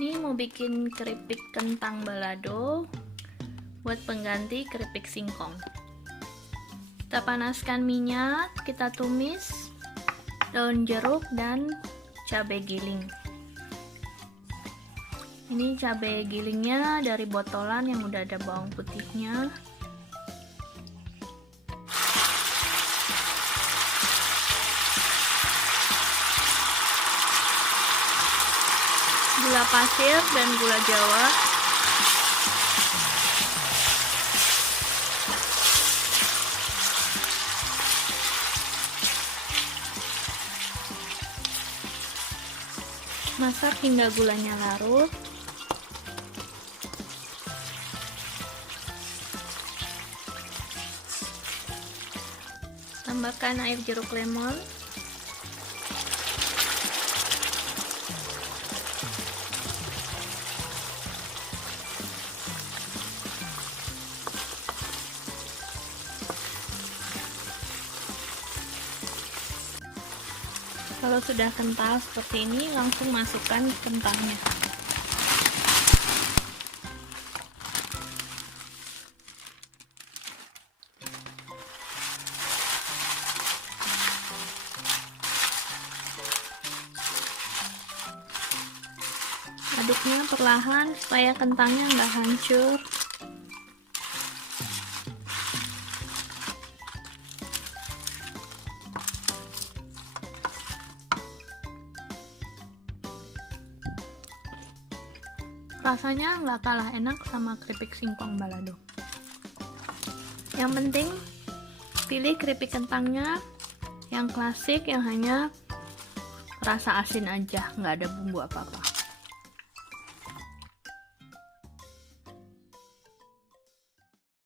Ini mau bikin keripik kentang balado buat pengganti keripik singkong. Kita panaskan minyak, kita tumis daun jeruk dan cabai giling. Ini cabai gilingnya dari botolan yang udah ada bawang putihnya. Gula pasir dan gula jawa. Masak hingga gulanya larut. Tambahkan air jeruk lemon. Kalau sudah kental seperti ini, langsung masukkan kentangnya. Aduknya perlahan supaya kentangnya nggak hancur. Rasanya nggak kalah enak sama keripik singkong balado. Yang penting pilih keripik kentangnya yang klasik, yang hanya rasa asin aja, nggak ada bumbu apa-apa.